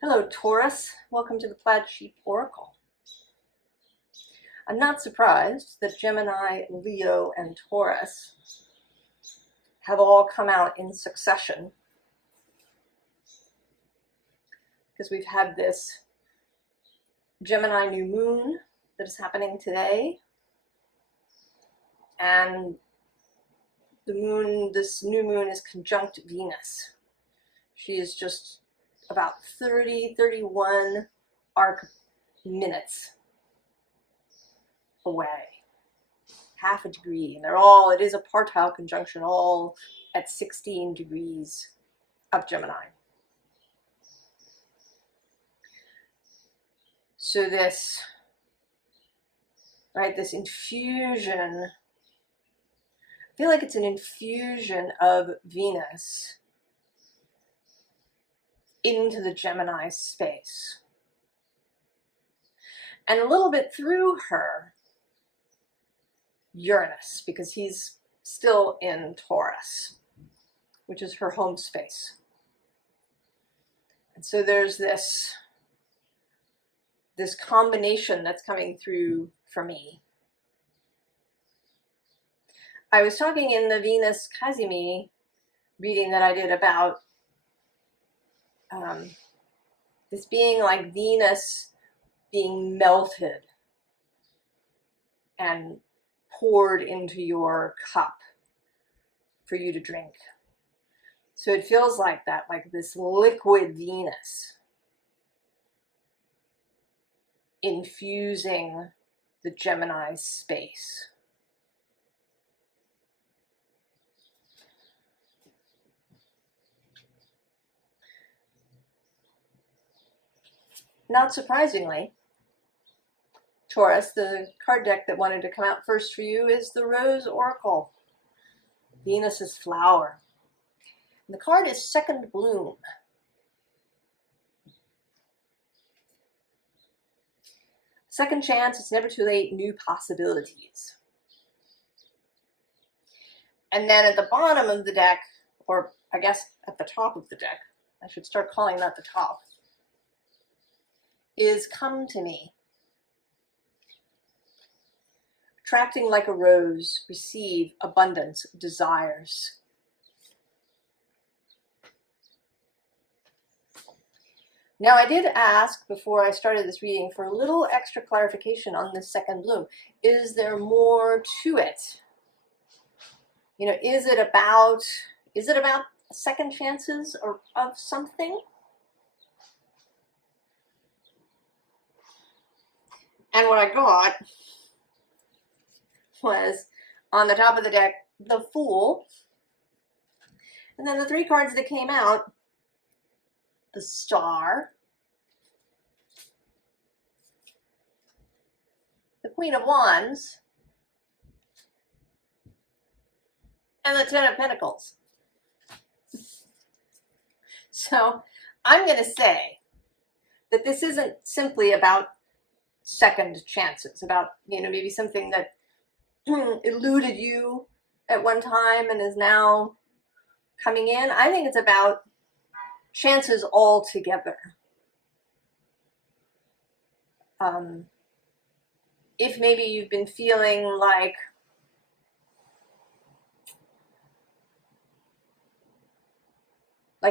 Hello, Taurus. Welcome to the Plaid Sheep Oracle. I'm not surprised that Gemini, Leo, and Taurus have all come out in succession because we've had this Gemini new moon that is happening today, and this new moon is conjunct Venus. She is just about 31 arc minutes away, half a degree, and it is a partile conjunction, all at 16 degrees of Gemini. So this infusion, I feel like it's an infusion of Venus into the Gemini space, and a little bit through her, Uranus, because he's still in Taurus, which is her home space. And so there's this combination that's coming through for me. I was talking in the Venus Kazimi reading that I did about this being like Venus being melted and poured into your cup for you to drink. So it feels like that, like this liquid Venus infusing the Gemini space. Not surprisingly, Taurus, the card deck that wanted to come out first for you is the Rose Oracle, Venus's flower. And the card is Second Bloom. Second chance, it's never too late, new possibilities. And then at the bottom of the deck, or I guess at the top of the deck, I should start calling that the top, is Come to Me. Attracting like a rose, receive abundance, desires. Now, I did ask before I started this reading for a little extra clarification on this second bloom. Is there more to it? You know, is it about second chances or of something? And what I got was, on the top of the deck, the Fool. And then the three cards that came out, the Star, the Queen of Wands, and the Ten of Pentacles. So I'm going to say that this isn't simply about second chances, about, maybe something that eluded you at one time and is now coming in. I think it's about chances altogether. If maybe you've been feeling like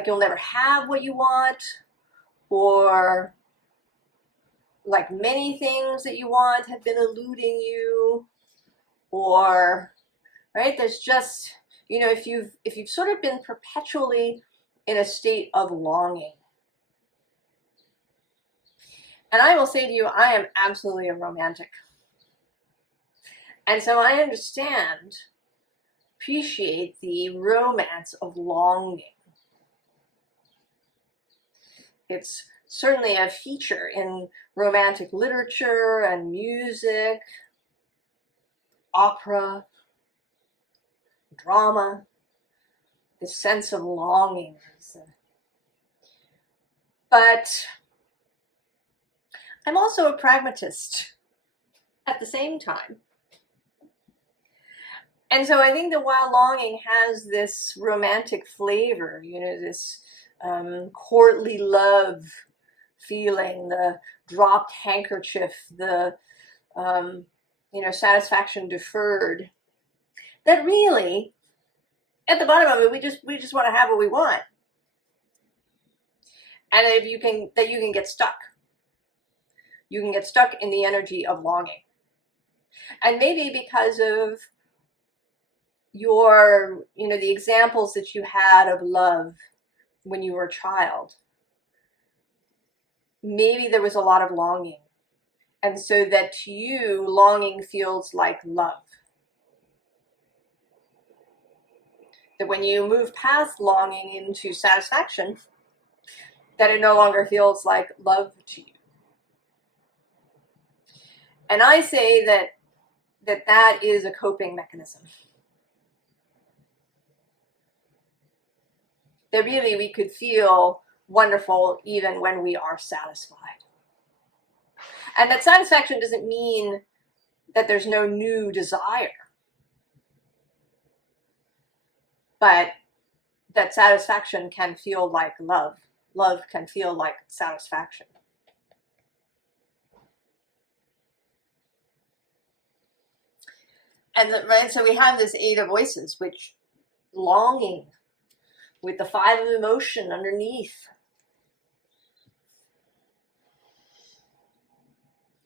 you'll never have what you want, or like many things that you want have been eluding you, or there's just, if you've sort of been perpetually in a state of longing. And I will say to you, I am absolutely a romantic. And so I understand, appreciate the romance of longing. It's certainly a feature in romantic literature and music, opera, drama, this sense of longing. But I'm also a pragmatist at the same time. And so I think that while longing has this romantic flavor, this courtly love feeling, the dropped handkerchief, the satisfaction deferred. That really, at the bottom of it, we just want to have what we want, and if you can get stuck. You can get stuck in the energy of longing, and maybe because of your, the examples that you had of love when you were a child. Maybe there was a lot of longing, and so that to you, longing feels like love. That when you move past longing into satisfaction, that it no longer feels like love to you. And I say that is a coping mechanism. That really we could feel wonderful even when we are satisfied. And that satisfaction doesn't mean that there's no new desire, but that satisfaction can feel like love. Love can feel like satisfaction. And so we have this 8 of voices, which longing, with the 5 of emotion underneath.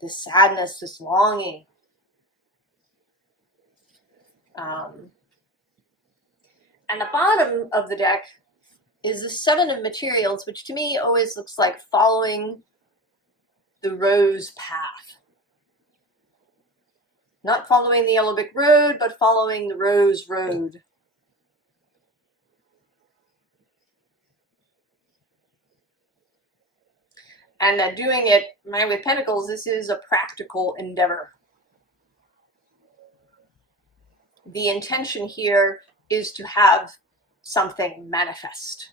This sadness, this longing. And the bottom of the deck is the 7 of materials, which to me always looks like following the rose path. Not following the yellow brick road, but following the rose road. And that doing it, with Pentacles, this is a practical endeavor. The intention here is to have something manifest.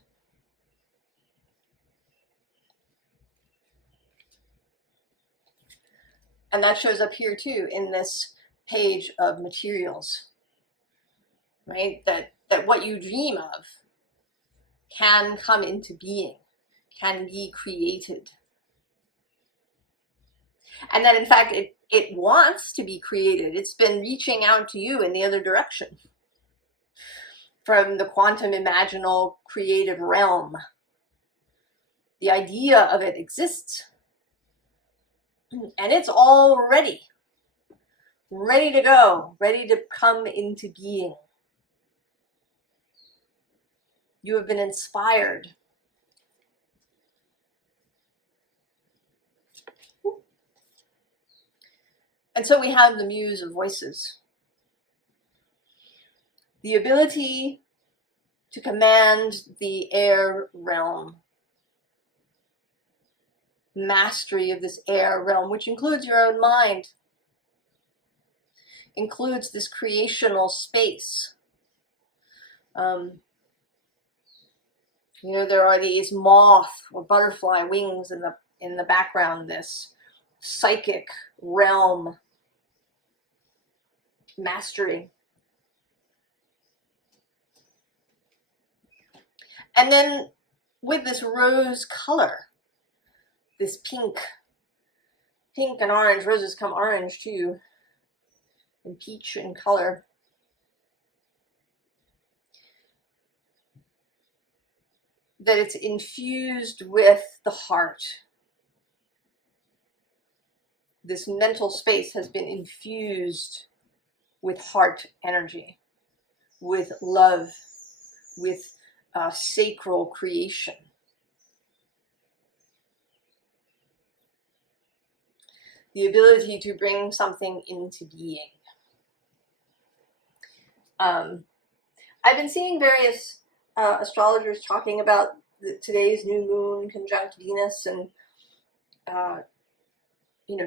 And that shows up here too in this page of materials, right? That what you dream of can come into being, can be created. And that in fact it wants to be created. It's been reaching out to you in the other direction. From the quantum imaginal creative realm. The idea of it exists. And it's all ready to go, ready to come into being. You have been inspired. And so we have the Muse of voices. The ability to command the air realm. Mastery of this air realm, which includes your own mind, includes this creational space. There are these moth or butterfly wings in the background, this psychic realm. Mastery. And then with this rose color, this pink and orange, roses come orange too, and peach in color. That it's infused with the heart. This mental space has been infused with heart energy, with love, with sacral creation. The ability to bring something into being. I've been seeing various astrologers talking about today's new moon conjunct Venus and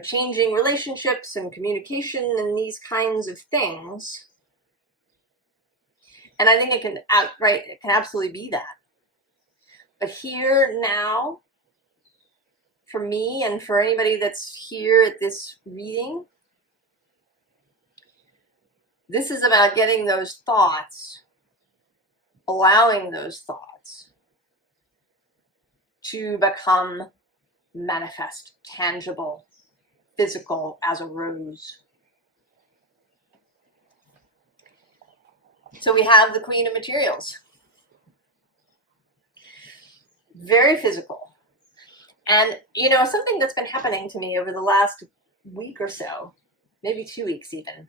changing relationships and communication and these kinds of things. And I think it can absolutely be that. But here now, for me and for anybody that's here at this reading, this is about getting those thoughts, allowing those thoughts to become manifest, tangible, physical as a rose. So we have the Queen of Materials. Very physical. And, you know, something that's been happening to me over the last week or so, maybe 2 weeks even,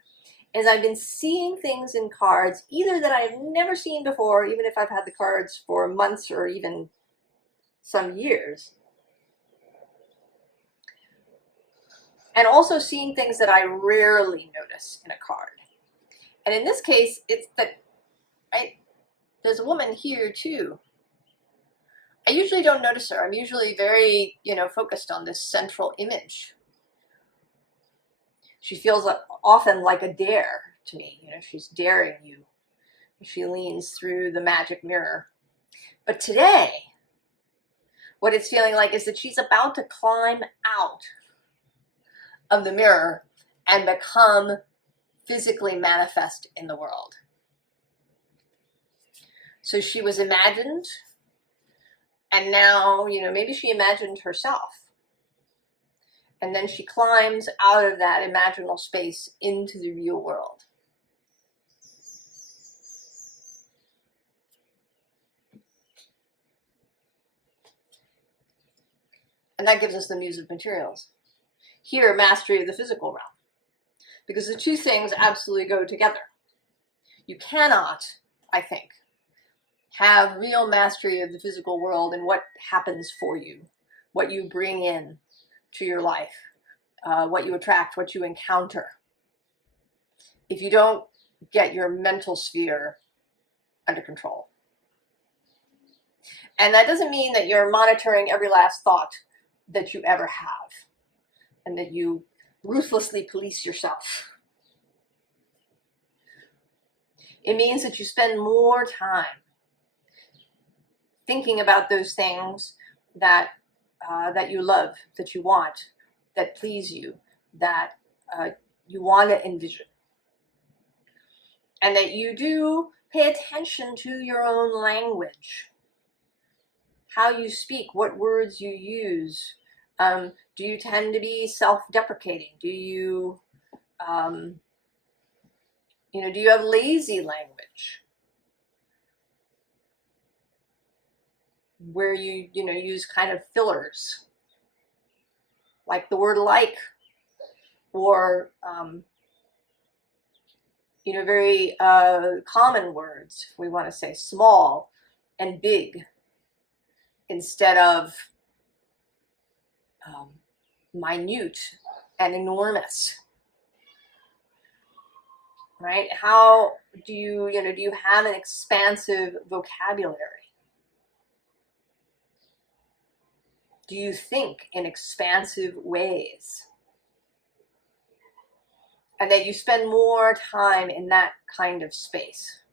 is I've been seeing things in cards either that I've never seen before, even if I've had the cards for months or even some years. And also seeing things that I rarely notice in a card. And in this case, it's that, right, there's a woman here too. I usually don't notice her. I'm usually very, you know, focused on this central image. She feels often like a dare to me. You know, she's daring you. She leans through the magic mirror. But today, what it's feeling like is that she's about to climb out of the mirror and become physically manifest in the world. So she was imagined, and now, you know, maybe she imagined herself. And then she climbs out of that imaginal space into the real world. And that gives us the Muse of Materials. Here, mastery of the physical realm. Because the two things absolutely go together. You cannot, I think, have real mastery of the physical world and what happens for you, what you bring in to your life, what you attract, what you encounter, if you don't get your mental sphere under control. And that doesn't mean that you're monitoring every last thought that you ever have and that you ruthlessly police yourself. It means that you spend more time thinking about those things that you love, that you want, that please you, that you want to envision. And that you do pay attention to your own language, how you speak, what words you use. Do you tend to be self-deprecating? Do you, do you have lazy language? Where you use kind of fillers, like the word like, or, very common words. We want to say small and big instead of minute and enormous, right? How do you have an expansive vocabulary? Do you think in expansive ways? And that you spend more time in that kind of space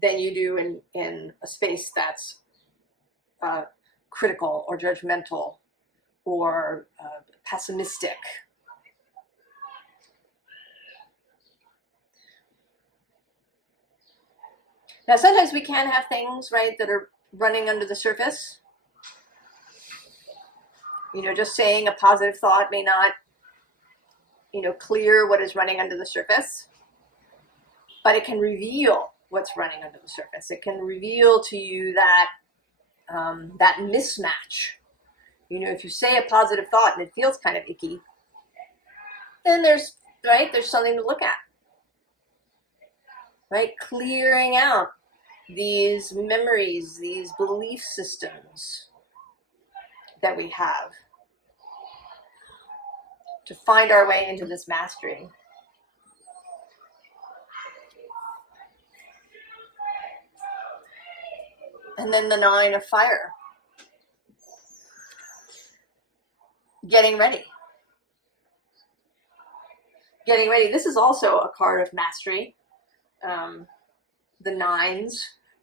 than you do in a space that's critical or judgmental or pessimistic. Now, sometimes we can have things, right, that are running under the surface. Just saying a positive thought may not, clear what is running under the surface, but it can reveal what's running under the surface. It can reveal to you that that mismatch. If you say a positive thought and it feels kind of icky, then there's something to look at, right? Clearing out these memories, these belief systems that we have to find our way into this mastery. And then the 9 of fire. Getting ready. Getting ready. This is also a card of mastery. The 9s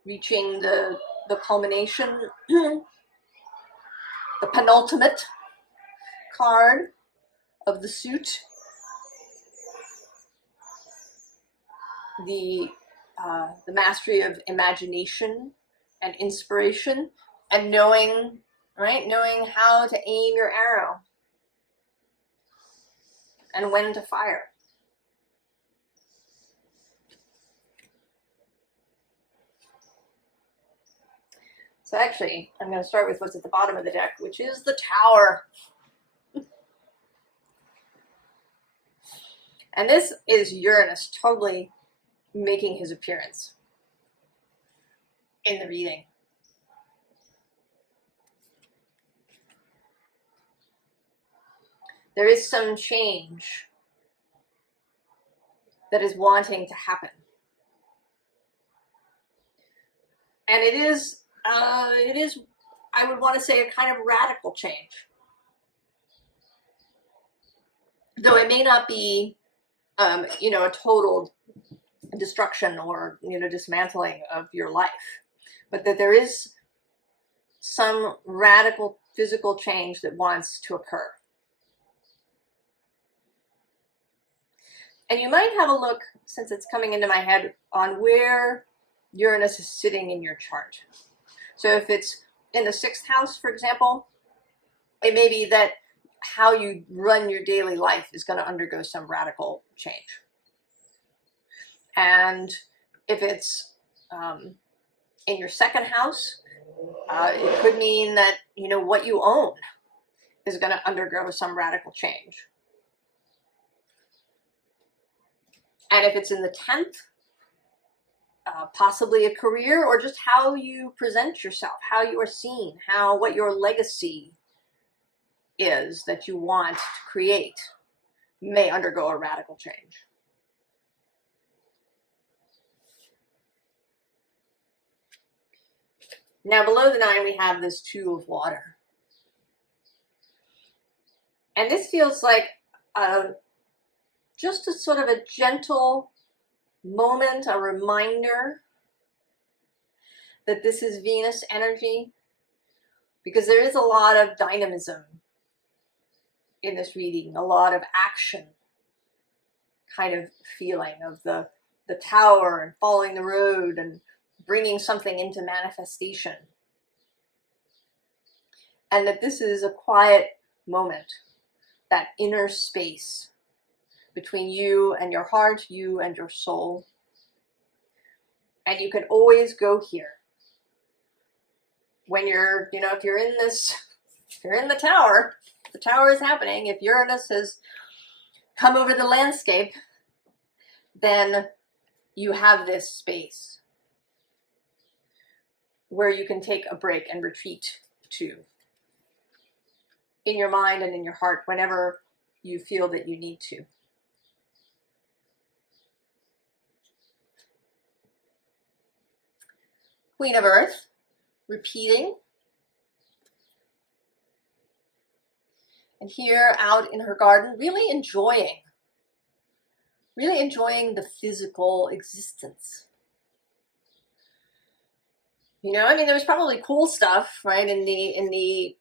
reaching the culmination, the penultimate card of the suit. The mastery of imagination and inspiration, and knowing, right? Knowing how to aim your arrow and when to fire. So actually, I'm going to start with what's at the bottom of the deck, which is the Tower. And this is Uranus totally making his appearance in the reading. There is some change that is wanting to happen. And it is, I would want to say, a kind of radical change. Though it may not be, you know, a total destruction or, you know, dismantling of your life, but that there is some radical physical change that wants to occur. And you might have a look, since it's coming into my head, on where Uranus is sitting in your chart. So if it's in the 6th house, for example, it may be that how you run your daily life is going to undergo some radical change. And if it's in your 2nd house, it could mean that, you know, what you own is going to undergo some radical change. And if it's in the 10th, possibly a career, or just how you present yourself, how you are seen, what your legacy is that you want to create may undergo a radical change. Now below the 9 we have this 2 of water. And this feels like just a sort of a gentle moment, a reminder that this is Venus energy, because there is a lot of dynamism in this reading, a lot of action kind of feeling of the tower and following the road and bringing something into manifestation. And that this is a quiet moment, that inner space between you and your heart, you and your soul. And you can always go here. When you're, you know, if you're in the tower is happening. If Uranus has come over the landscape, then you have this space where you can take a break and retreat to, in your mind and in your heart, whenever you feel that you need to. Queen of Earth, repeating. And here out in her garden, really enjoying the physical existence. You know, I mean, there's probably cool stuff, right, in the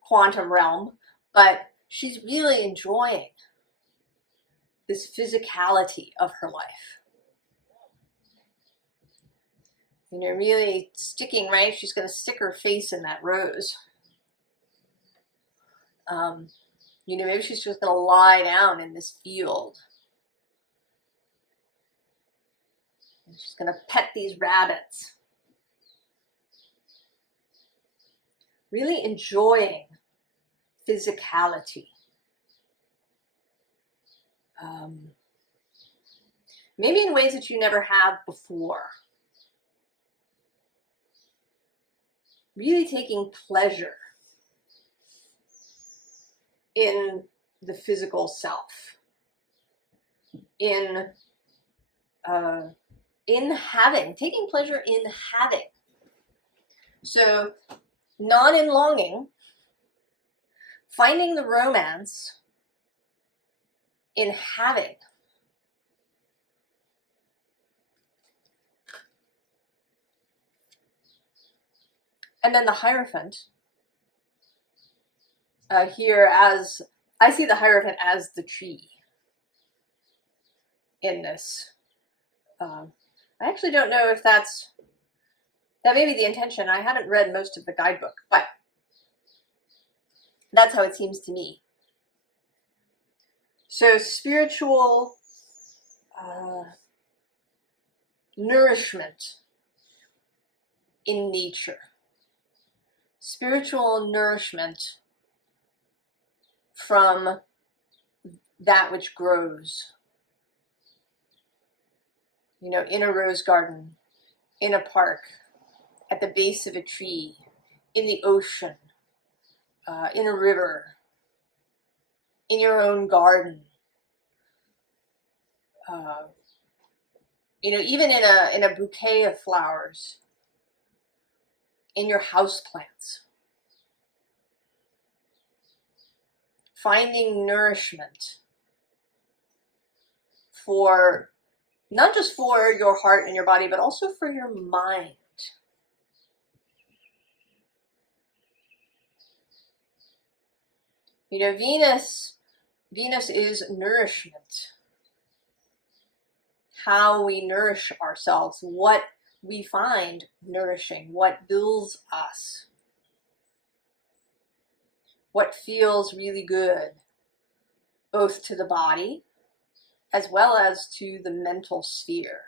quantum realm, but she's really enjoying this physicality of her life. You know, really sticking, right? She's going to stick her face in that rose. You know, maybe she's just going to lie down in this field. And she's going to pet these rabbits. Really enjoying physicality. Maybe in ways that you never have before. Really taking pleasure in the physical self, in taking pleasure in having. So, not in longing, finding the romance in having. And then the Hierophant. Here, as I see the Hierophant as the tree in this. I actually don't know if that That may be the intention. I haven't read most of the guidebook, but that's how it seems to me. So spiritual nourishment in nature. Spiritual nourishment from that which grows. You know, in a rose garden, in a park, at the base of a tree, in the ocean, in a river, in your own garden. You know, even in a bouquet of flowers, in your house plants. Finding nourishment for, not just for your heart and your body, but also for your mind. You know, Venus is nourishment. How we nourish ourselves, what we find nourishing, what builds us, what feels really good, both to the body as well as to the mental sphere.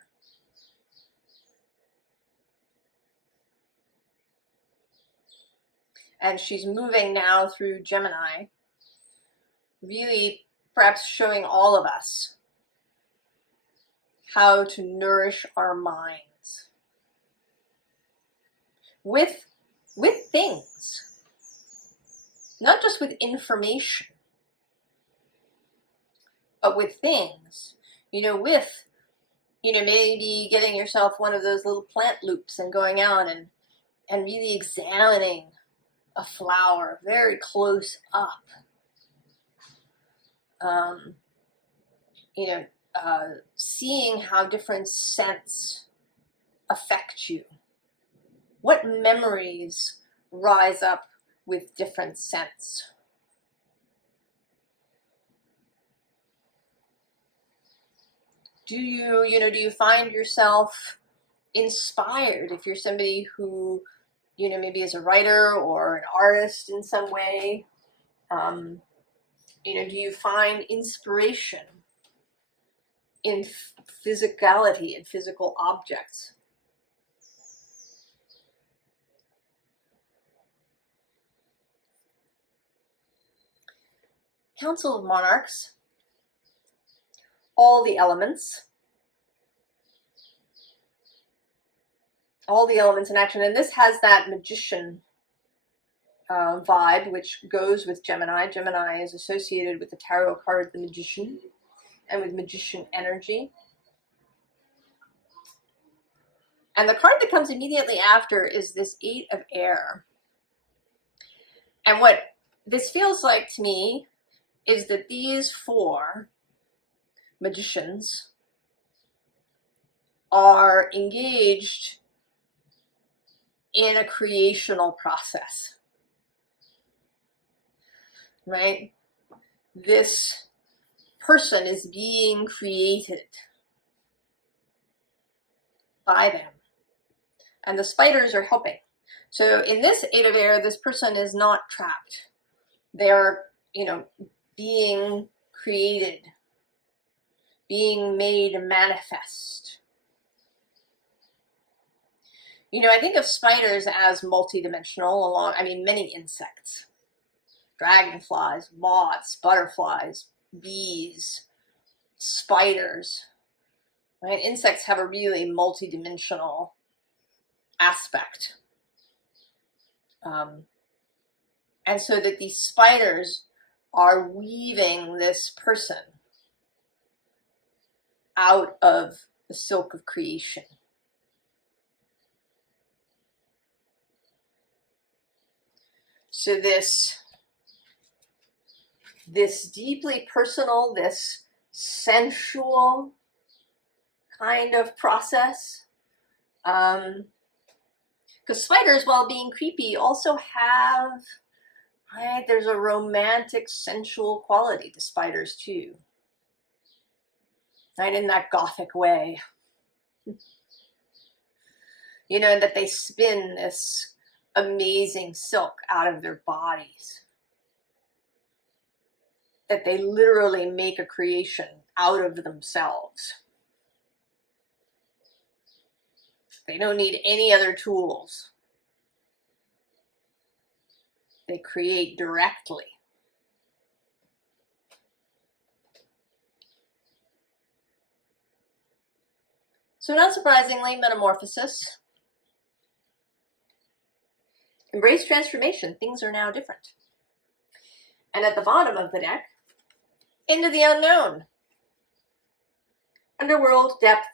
And she's moving now through Gemini, really perhaps showing all of us how to nourish our minds with things, not just with information, but with things, you know, with, you know, maybe getting yourself one of those little plant loops and going out and really examining a flower very close up. You know, seeing how different scents affect you. What memories rise up with different scents? Do you find yourself inspired if you're somebody who, you know, maybe is a writer or an artist in some way? You know, do you find inspiration in physicality and physical objects? Council of Monarchs, all the elements in action, and this has that magician vibe, which goes with Gemini. Gemini is associated with the tarot card, the Magician, and with magician energy. And the card that comes immediately after is this 8 of Air. And what this feels like to me is that these 4 magicians are engaged in a creational process. Right? This person is being created by them. And the spiders are helping. So in this 8 of Air, this person is not trapped. They're, you know, being created, being made manifest. You know, I think of spiders as multidimensional, many insects. Dragonflies, moths, butterflies, bees, spiders, right? Insects have a really multidimensional aspect. And so that these spiders are weaving this person out of the silk of creation. So this deeply personal, this sensual kind of process. Because spiders, while being creepy, also have, right, there's a romantic, sensual quality to spiders too. Right, in that gothic way. you know, that they spin this amazing silk out of their bodies, that they literally make a creation out of themselves. They don't need any other tools. They create directly. So not surprisingly, metamorphosis. Embrace transformation. Things are now different. And at the bottom of the deck, into the unknown. Underworld, depth,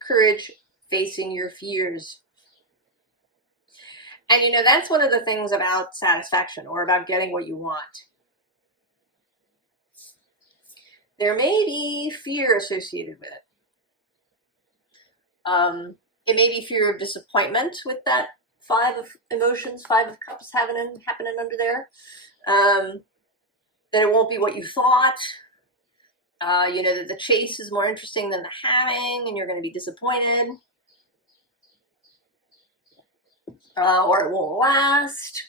courage, facing your fears. And you know, that's one of the things about satisfaction, or about getting what you want. There may be fear associated with it. It may be fear of disappointment with that 5 of emotions, 5 of cups happening under there. That it won't be what you thought. You know, that the chase is more interesting than the having, and you're going to be disappointed. Or it won't last.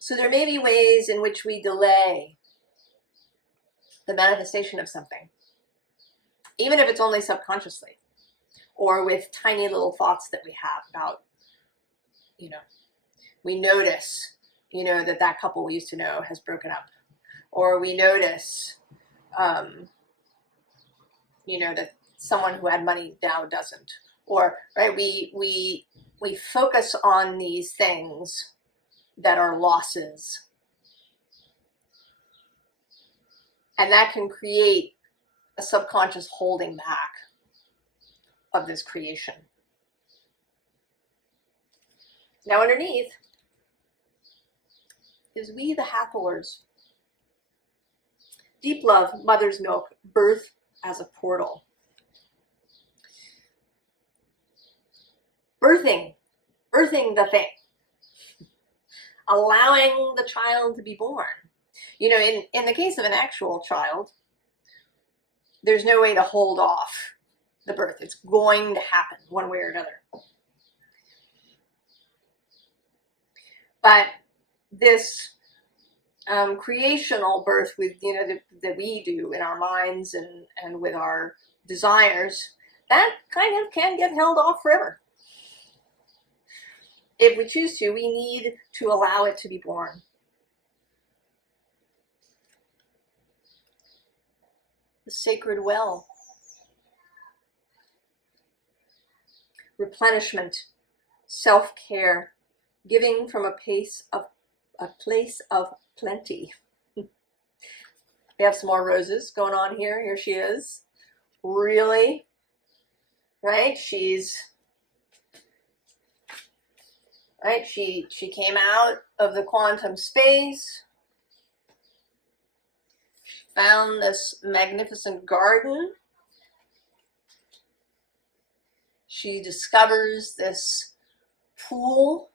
So there may be ways in which we delay the manifestation of something, even if it's only subconsciously, or with tiny little thoughts that we have about, you know, we notice, you know, that couple we used to know has broken up, or we notice, you know, that someone who had money now doesn't, or, right, we focus on these things that are losses. And that can create a subconscious holding back of this creation. Now underneath is we the Hathors. Deep love, mother's milk, birth as a portal. Birthing the thing. Allowing the child to be born. You know, in the case of an actual child, there's no way to hold off the birth. It's going to happen one way or another. But this creational birth with, you know, that we do in our minds and with our desires, that kind of can get held off forever. If we choose to, we need to allow it to be born. The sacred well. Replenishment, self-care, giving from a place of plenty. We have some more roses going on here. Here she is. Really? Right? She's right. She came out of the quantum space. Found this magnificent garden. She discovers this pool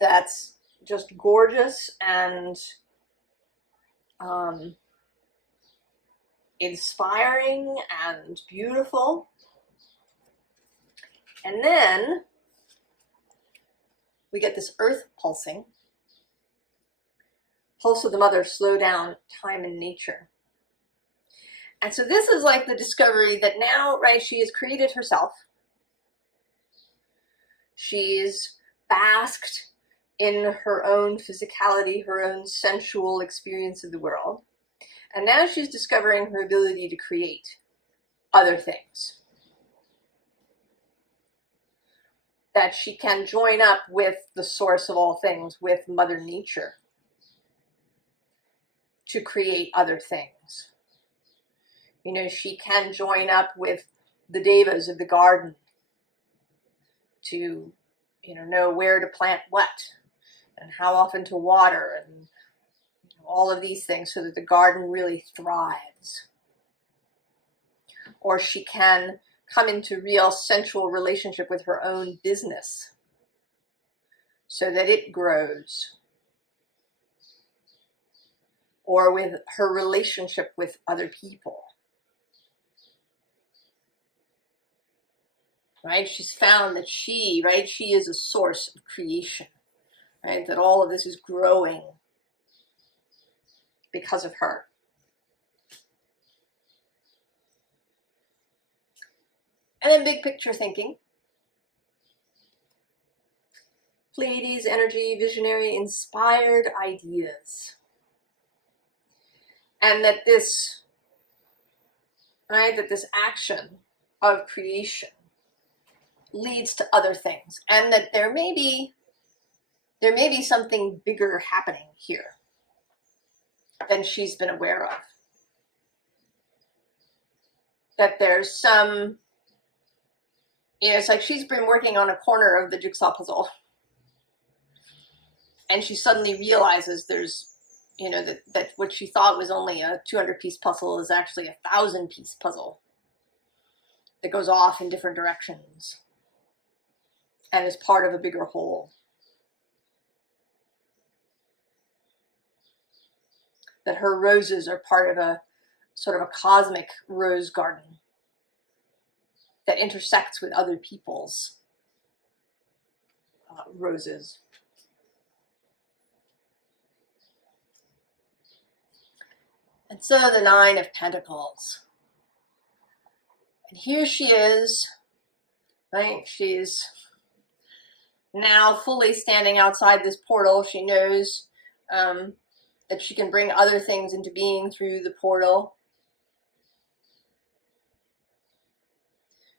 that's just gorgeous and inspiring and beautiful. And then we get this earth pulsing. Pulse of the mother, slow down time and nature. And so this is like the discovery that now, right, she has created herself. She's basked in her own physicality, her own sensual experience of the world. And now she's discovering her ability to create other things. That she can join up with the source of all things, with Mother Nature, to create other things. You know, she can join up with the devas of the garden to, you know where to plant what and how often to water and all of these things so that the garden really thrives. Or she can come into real sensual relationship with her own business so that it grows. Or with her relationship with other people. right? She's found that right, she is a source of creation, right? That all of this is growing because of her. And then big picture thinking. Pleiades, energy, visionary, inspired ideas. And that this, right, that this action of creation leads to other things. And that there may be something bigger happening here than she's been aware of. That there's some, it's like she's been working on a corner of the jigsaw puzzle. And she suddenly realizes there's, that what she thought was only a 200-piece puzzle is actually a 1,000-piece puzzle that goes off in different directions and is part of a bigger whole. That her roses are part of a sort of a cosmic rose garden that intersects with other people's roses. And so the Nine of Pentacles. And here she is, right? She's now fully standing outside this portal. She knows that she can bring other things into being through the portal.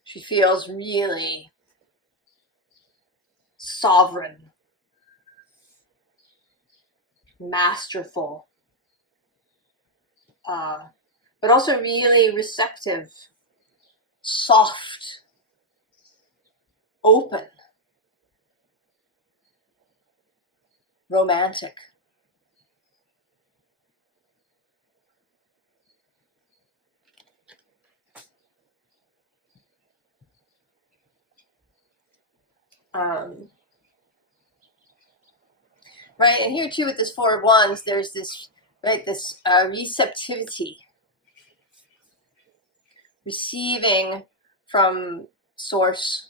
She feels really sovereign, masterful, but also really receptive, soft, open, romantic. Right, and here too with this Four of Wands, there's this, right, this receptivity, receiving from source,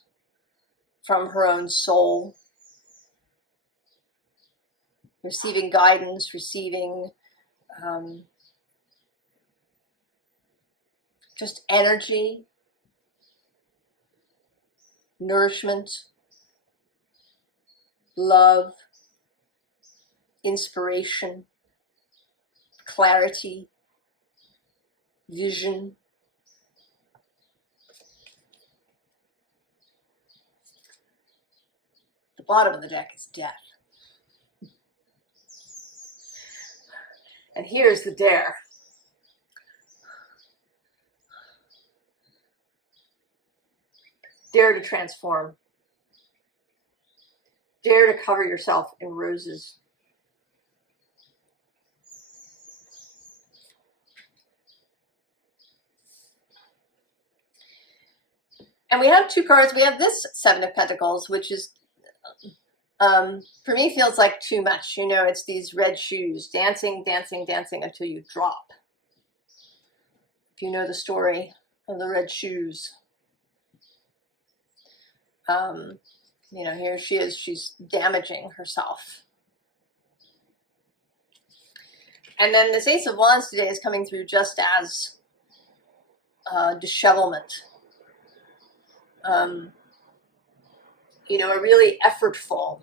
from her own soul, receiving guidance, receiving just energy, nourishment, love, inspiration, clarity, vision. The bottom of the deck is death. And here's the dare. Dare to transform. Dare to cover yourself in roses. And we have two cards. We have this Seven of Pentacles, which is, for me, feels like too much. It's these red shoes, dancing, dancing, dancing until you drop. If you know the story of the red shoes. Here she is, she's damaging herself. And then this Ace of Wands today is coming through just as dishevelment. A really effortful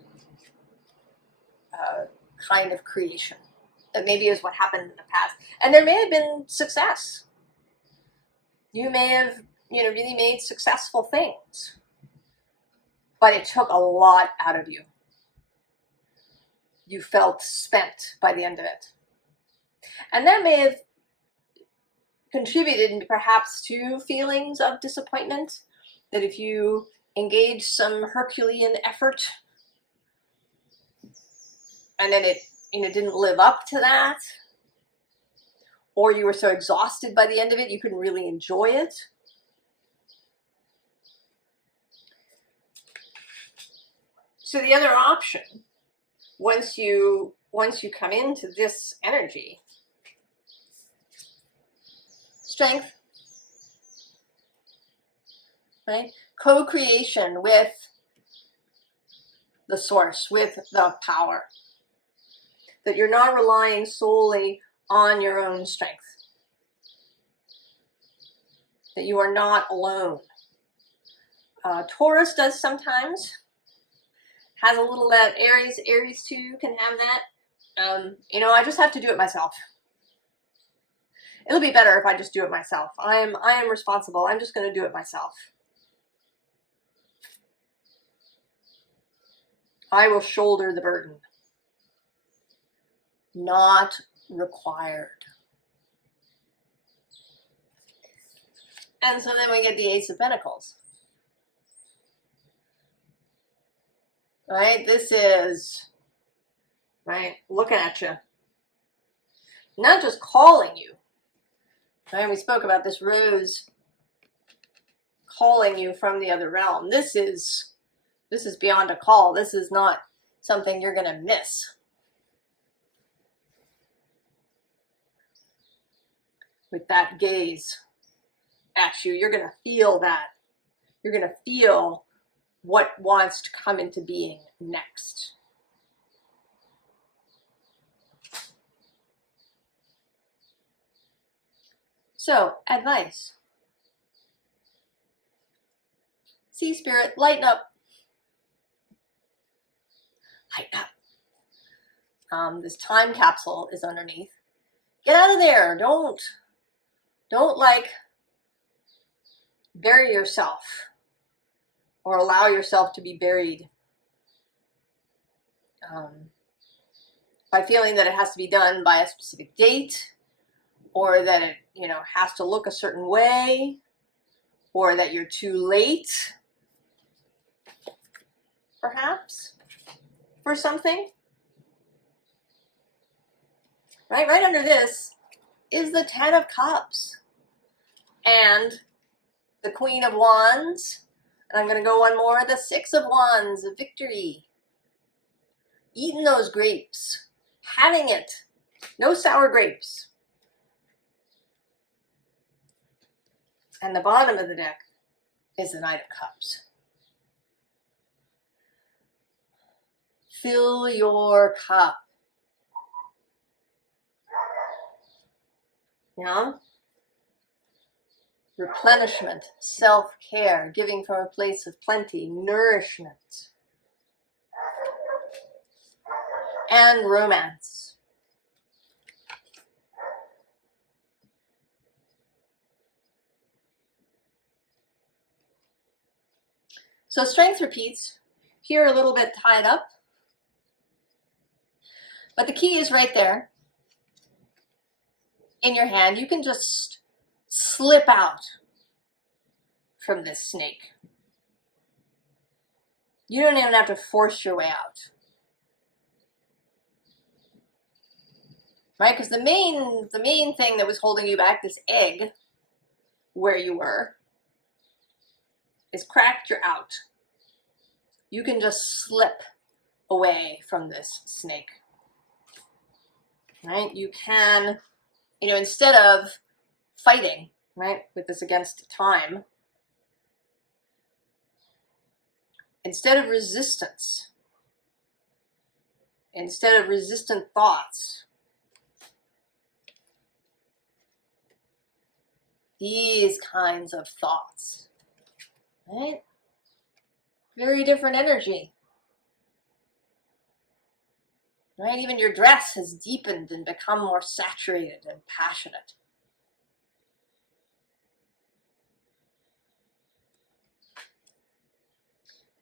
kind of creation. That maybe is what happened in the past. And there may have been success. You may have, really made successful things. But it took a lot out of you. You felt spent by the end of it. And that may have contributed perhaps to feelings of disappointment. That if you engage some Herculean effort and then it didn't live up to that, or you were so exhausted by the end of it you couldn't really enjoy it. So the other option, once you come into this energy, strength, right, co-creation with the source, with the power. That you're not relying solely on your own strength. That you are not alone. Taurus does sometimes. Has a little that Aries. Aries too can have that. You know, I just have to do it myself. It'll be better if I just do it myself. I am responsible. I'm just going to do it myself. I will shoulder the burden. Not required. And so then we get the Ace of Pentacles. Right? This is, right, looking at you. Not just calling you. Right? We spoke about this rose calling you from the other realm. This is beyond a call. This is not something you're going to miss. With that gaze at you, you're going to feel that. You're going to feel what wants to come into being next. So, advice. Sea Spirit, lighten up. Lighten up. This time capsule is underneath. Get out of there. Don't like bury yourself or allow yourself to be buried by feeling that it has to be done by a specific date, or that it, you know, has to look a certain way, or that you're too late, perhaps, for something. Right under this is the Ten of Cups and the Queen of Wands. And I'm going to go one more, the Six of Wands, of victory. Eating those grapes, having it. No sour grapes. And the bottom of the deck is the Knight of Cups. Fill your cup. Yeah? Replenishment, self-care, giving from a place of plenty, nourishment, and romance. So strength repeats. Here a little bit tied up. But the key is right there in your hand. You can just slip out from this snake. You don't even have to force your way out. Right? Because the main thing that was holding you back, this egg, where you were, is cracked, you're out. You can just slip away from this snake. Right? You can, you know, instead of fighting, right, with this against time, instead of resistance, instead of resistant thoughts, these kinds of thoughts, right? Very different energy. Right? Even your dress has deepened and become more saturated and passionate.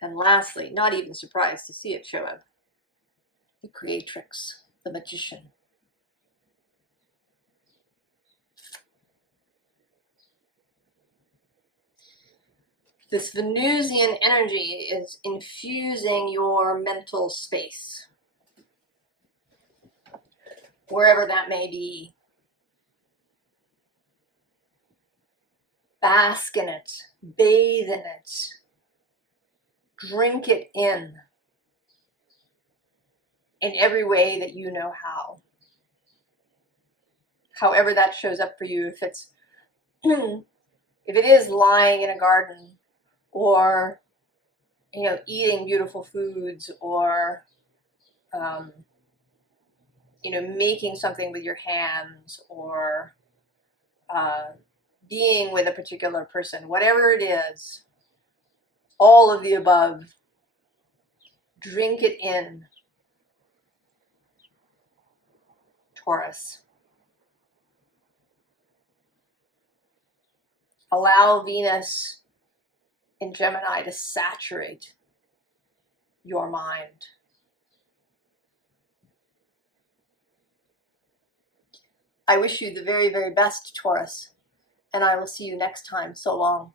And lastly, not even surprised to see it show up, the creatrix, the magician. This Venusian energy is infusing your mental space, wherever that may be. Bask in it, bathe in it, drink it in every way that you know how. However that shows up for you, if it is lying in a garden, or, you know, eating beautiful foods, or, you know, making something with your hands, or being with a particular person, whatever it is, all of the above, drink it in, Taurus. Allow Venus in Gemini to saturate your mind. I wish you the very, very best, Taurus, and I will see you next time. So long.